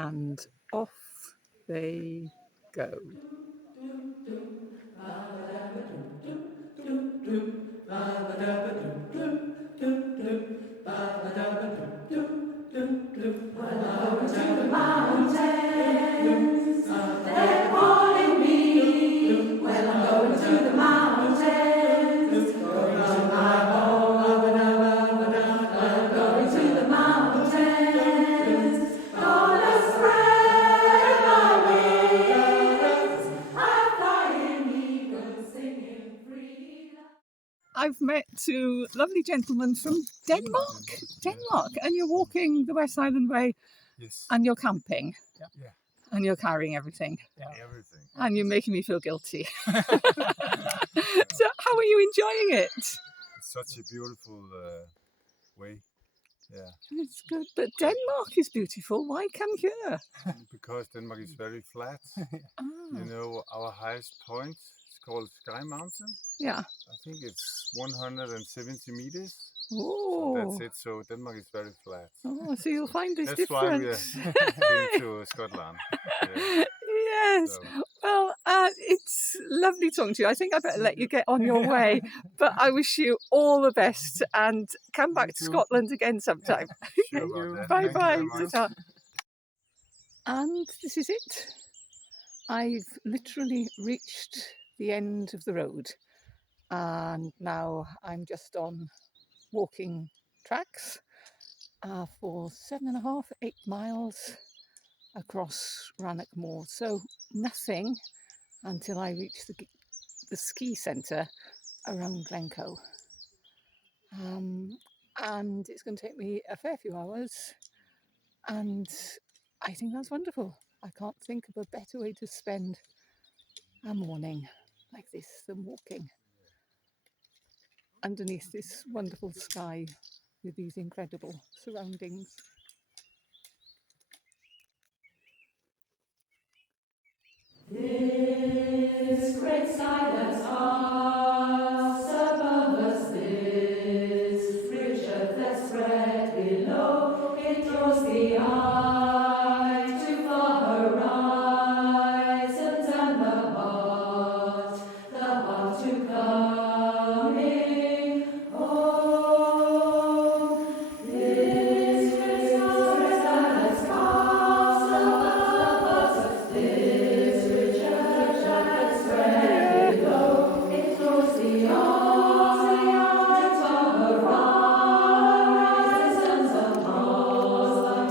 and off they go. I've met two lovely gentlemen from Denmark, and you're walking the West Highland Way. Yes. And you're camping. Yeah. And you're carrying everything. Yeah. Everything. And you're making me feel guilty. So how are you enjoying it? It's such a beautiful way. Yeah. It's good, but Denmark is beautiful. Why come here? Because Denmark is very flat. Ah. You know, our highest point is called Sky Mountain. Yeah. I think it's 170 meters. Oh. So that's it. So Denmark is very flat. Oh, so you'll find this that's different. That's why we're going to Scotland. Yeah. Yes. So. Well, it's lovely talking to you. I think I better let you get on your way. But I wish you all the best and come back to Scotland again sometime. Sure. Bye-bye. And this is it. I've literally reached the end of the road. And now I'm just on walking tracks for 7.5, 8 miles across Rannoch Moor. So nothing until I reach the ski centre around Glen Coe. And it's going to take me a fair few hours, and I think that's wonderful. I can't think of a better way to spend a morning like this than walking underneath this wonderful sky with these incredible surroundings. This great silence asks above us, this rich earth that spread below, it draws the eye to far horizons and the heart to coming home. This great silence asks above us, this rich earth that spread below, it draws the eye to far horizons and the heart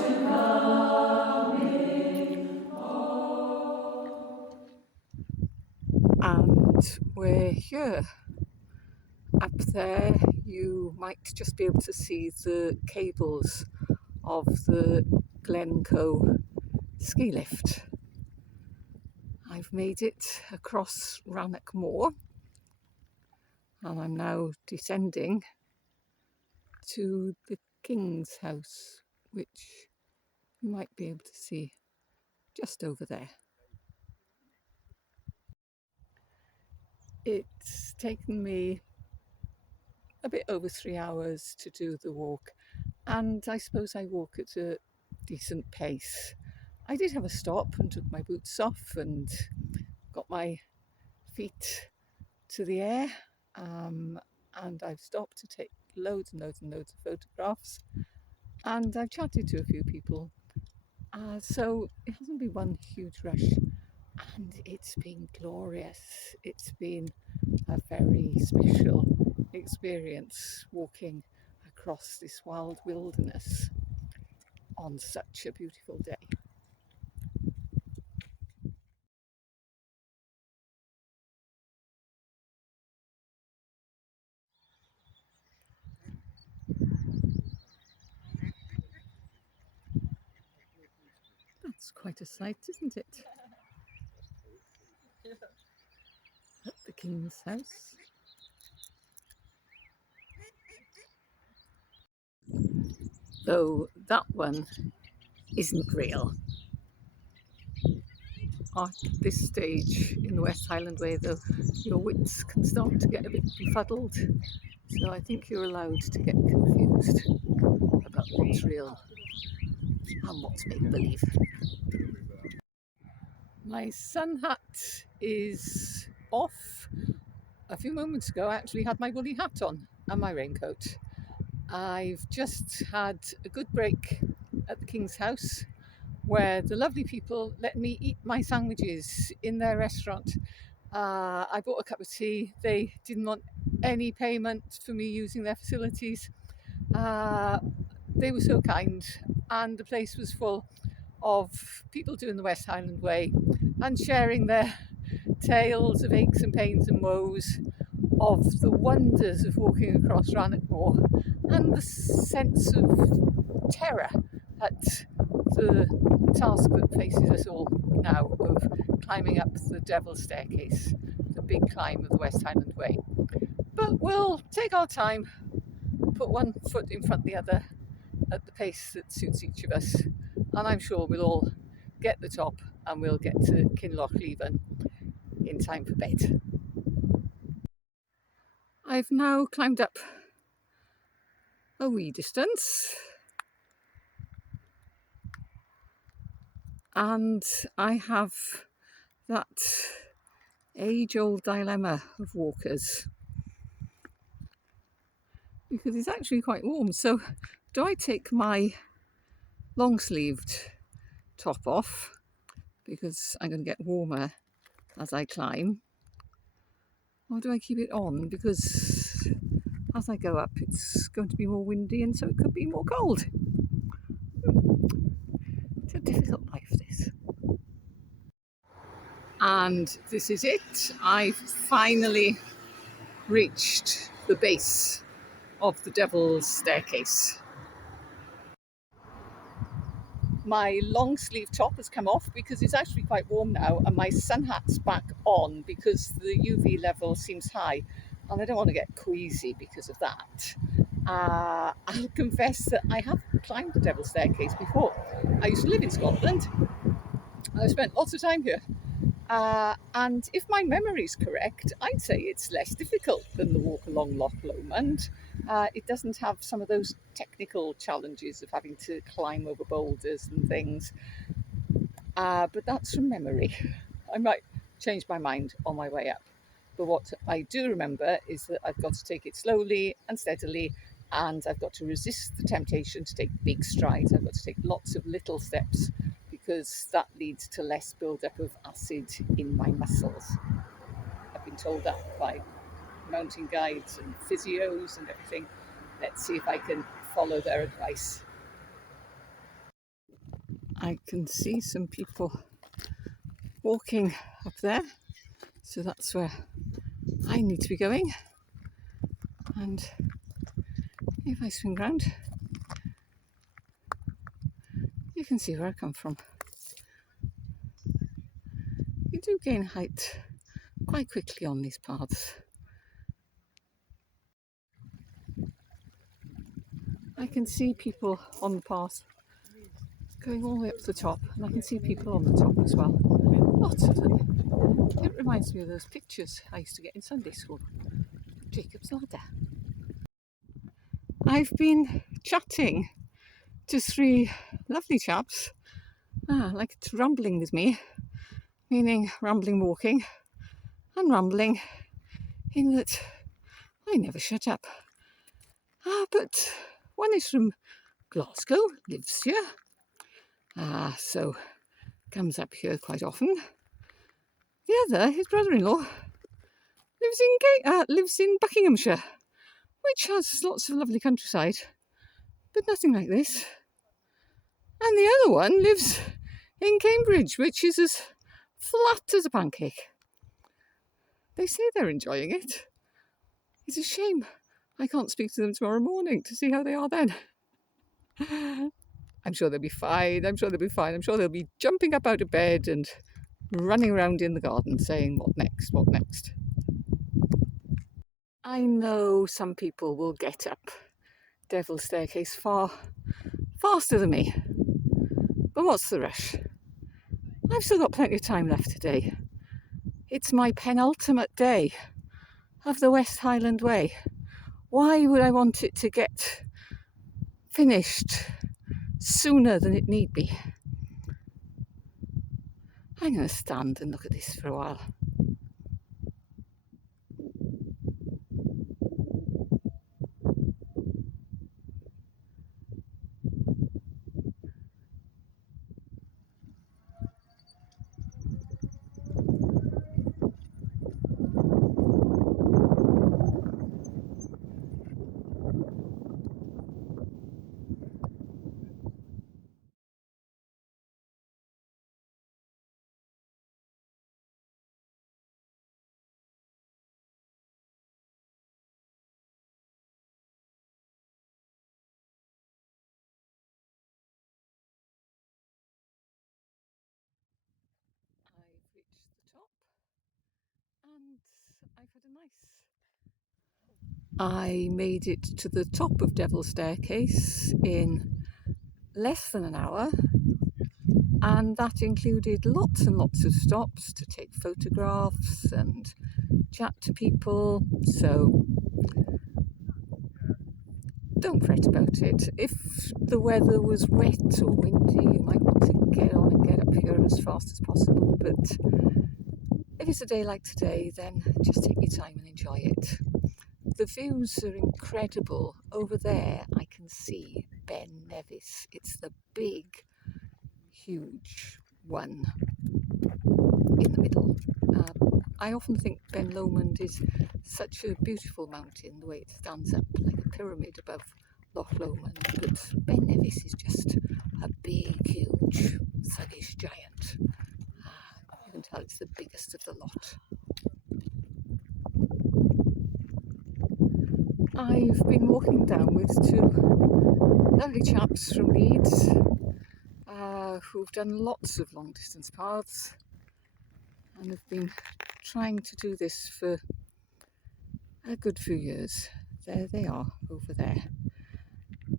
to coming home. And we're here. Up there you might just be able to see the cables of the Glen Coe ski lift. I've made it across Rannoch Moor and I'm now descending to the King's house, which you might be able to see just over there. It's taken me a bit over 3 hours to do the walk, and I suppose I walk at a decent pace. I did have a stop and took my boots off and got my feet to the air, and I've stopped to take loads and loads and loads of photographs, and I've chatted to a few people, so it hasn't been one huge rush, and it's been glorious. It's been a very special experience walking across this wild wilderness on such a beautiful day. That's quite a sight, isn't it? At the King's house. Though that one isn't real. At this stage in the West Highland Way, though, your wits can start to get a bit befuddled, so I think you're allowed to get confused about what's real and what's make-believe. My sun hat is off. A few moments ago I actually had my woolly hat on and my raincoat. I've just had a good break at the King's House, where the lovely people let me eat my sandwiches in their restaurant. I bought a cup of tea. They didn't want any payment for me using their facilities. They were so kind, and the place was full of people doing the West Highland Way and sharing their tales of aches and pains and woes, of the wonders of walking across Rannoch Moor, and the sense of terror at the task that faces us all now of climbing up the Devil's Staircase, the big climb of the West Highland Way. But we'll take our time, put one foot in front of the other at the pace that suits each of us, and I'm sure we'll all get the top and we'll get to Kinlochleven in time for bed. I've now climbed up a wee distance, and I have that age-old dilemma of walkers, because it's actually quite warm. So do I take my long-sleeved top off, because I'm going to get warmer as I climb, or do I keep it on, because as I go up it's going to be more windy and so it could be more cold? It's a difficult life, this. And this is it. I've finally reached the base of the Devil's Staircase. My long sleeve top has come off because it's actually quite warm now, and my sun hat's back on because the UV level seems high and I don't want to get queasy because of that. I'll confess that I have climbed the Devil's Staircase before. I used to live in Scotland. I've spent lots of time here. And if my memory is correct, I'd say it's less difficult than the walk along Loch Lomond. It doesn't have some of those technical challenges of having to climb over boulders and things. But that's from memory. I might change my mind on my way up. But what I do remember is that I've got to take it slowly and steadily, and I've got to resist the temptation to take big strides. I've got to take lots of little steps, because that leads to less build-up of acid in my muscles. I've been told that by mountain guides and physios and everything. Let's see if I can follow their advice. I can see some people walking up there, so that's where I need to be going. And if I swing round, you can see where I come from. You do gain height quite quickly on these paths. I can see people on the path going all the way up to the top, and I can see people on the top as well. Lots of them. It reminds me of those pictures I used to get in Sunday school. Jacob's Ladder. I've been chatting to three lovely chaps, like it's rambling with me, meaning rambling walking, and rambling in that I never shut up. But one is from Glasgow, lives here, so comes up here quite often. The other, his brother-in-law, lives in Buckinghamshire, which has lots of lovely countryside, but nothing like this. And the other one lives in Cambridge, which is as flat as a pancake. They say they're enjoying it. It's a shame I can't speak to them tomorrow morning to see how they are then. I'm sure they'll be fine. I'm sure they'll be jumping up out of bed and running around in the garden saying, what next, what next? I know some people will get up Devil's Staircase far faster than me. But what's the rush? I've still got plenty of time left today. It's my penultimate day of the West Highland Way. Why would I want it to get finished sooner than it need be. I'm going to stand and look at this for a while. I've reached the top and I've had a nice... I made it to the top of Devil's Staircase in less than an hour, and that included lots and lots of stops to take photographs and chat to people, so don't fret about it. If the weather was wet or windy, you might want to get on and get up here as fast as possible, but if it's a day like today, then just take your time and enjoy it. The views are incredible. Over there I can see Ben Nevis. It's the big, huge one in the middle. I often think Ben Lomond is such a beautiful mountain, the way it stands up like a pyramid above Loch Lomond, but Ben Nevis is just a big, huge, thuggish giant. You can tell it's the biggest of the lot. I've been walking down with two lovely chaps from Leeds who've done lots of long distance paths and have been trying to do this for a good few years. There they are over there.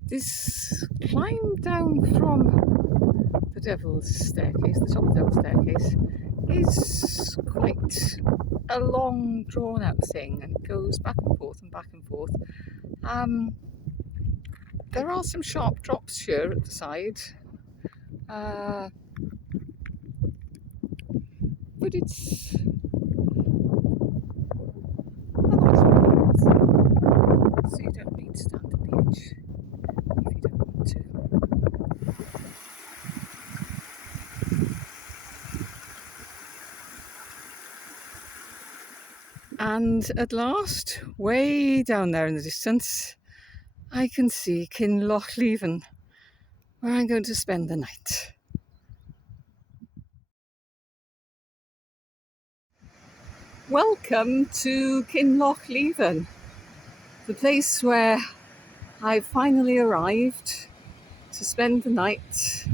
This climb down from the Devil's Staircase, the top of the Devil's Staircase, is quite a long drawn out thing, and it goes back and forth and back and forth. There are some sharp drops here at the side, but it's a nice path, so you don't need to stand at the edge if you don't want to. And at last, way down there in the distance, I can see Kinlochleven, where I'm going to spend the night. Welcome to Kinlochleven, the place where I've finally arrived to spend the night.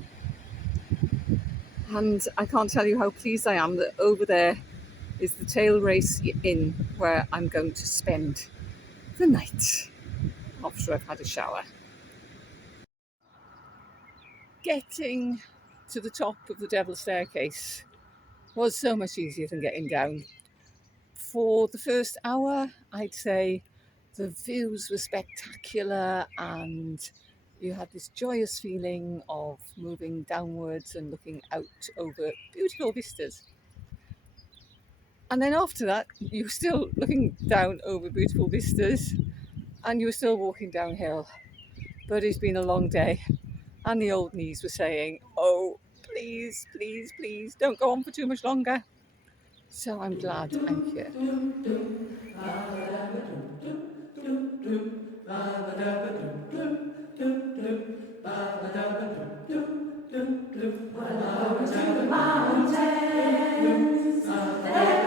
And I can't tell you how pleased I am that over there is the Tail Race Inn, where I'm going to spend the night after I've had a shower. Getting to the top of the Devil's Staircase was so much easier than getting down. For the first hour, I'd say the views were spectacular and you had this joyous feeling of moving downwards and looking out over beautiful vistas. And then after that, you were still looking down over beautiful vistas and you were still walking downhill. But it's been a long day and the old knees were saying, oh, please, please, please, don't go on for too much longer. So I'm glad I'm here. We're going to the mountains. They